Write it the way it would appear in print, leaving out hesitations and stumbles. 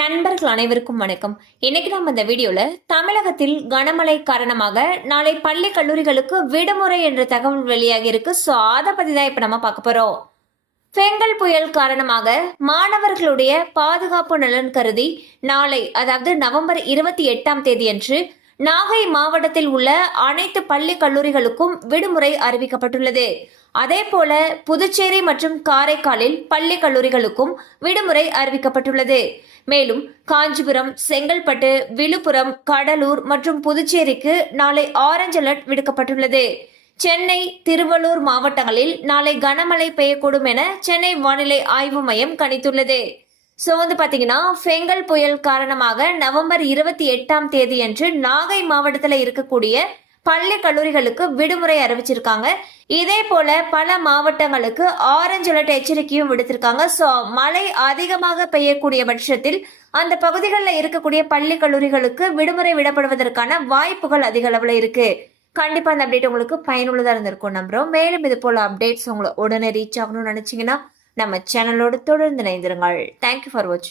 நண்பர்கள் அனைவருக்கும் வணக்கம். இன்னைக்கு நம்ம இந்த வீடியோல தமிழகத்தில் கனமழை காரணமாக நாளை பள்ளி கல்லூரிகளுக்கு விடுமுறை என்ற தகவல் வெளியாகி இருக்கு. சோ அதை பத்தி தான் இப்ப நம்ம பார்க்க போறோம். பெங்கல் புயல் காரணமாக மாணவர்களுடைய பாதுகாப்பு நலன் கருதி நாளை அதாவது நவம்பர் 28ஆம் தேதியன்று நாகை மாவட்டத்தில் உள்ள அனைத்து பள்ளி கல்லூரிகளுக்கும் விடுமுறை அறிவிக்கப்பட்டுள்ளது. அதே போல புதுச்சேரி மற்றும் காரைக்காலில் பள்ளி கல்லூரிகளுக்கும் விடுமுறை அறிவிக்கப்பட்டுள்ளது. மேலும் காஞ்சிபுரம், செங்கல்பட்டு, விழுப்புரம், கடலூர் மற்றும் புதுச்சேரிக்கு நாளை ஆரஞ்சு அலர்ட் விடுக்கப்பட்டுள்ளது. சென்னை, திருவள்ளூர் மாவட்டங்களில் நாளை கனமழை பெய்யக்கூடும் என சென்னை வானிலை ஆய்வு மையம் கணித்துள்ளது. சோ பாத்தீங்கன்னா பெங்கல் புயல் காரணமாக நவம்பர் 28ஆம் தேதியன்று நாகை மாவட்டத்தில் இருக்கக்கூடிய பள்ளி கல்லூரிகளுக்கு விடுமுறை அறிவிச்சிருக்காங்க. இதே போல பல மாவட்டங்களுக்கு ஆரஞ்சு அலர்ட் எச்சரிக்கையும் விடுத்திருக்காங்க. சோ மழை அதிகமாக பெய்யக்கூடிய பட்சத்தில் அந்த பகுதிகளில் இருக்கக்கூடிய பள்ளி கல்லூரிகளுக்கு விடுமுறை விடப்படுவதற்கான வாய்ப்புகள் அதிக அளவுல இருக்கு. கண்டிப்பா அந்த அப்டேட் உங்களுக்கு பயனுள்ளதா இருந்திருக்கும் நம்புறோம். மேலும் இது போல அப்டேட்ஸ் உங்களை உடனே ரீச் ஆகணும்னு நினைச்சீங்கன்னா நம்ம சேனலோடு தொடர்ந்து இணைந்திருங்கள். தேங்க்யூ ஃபார் வாட்சிங்.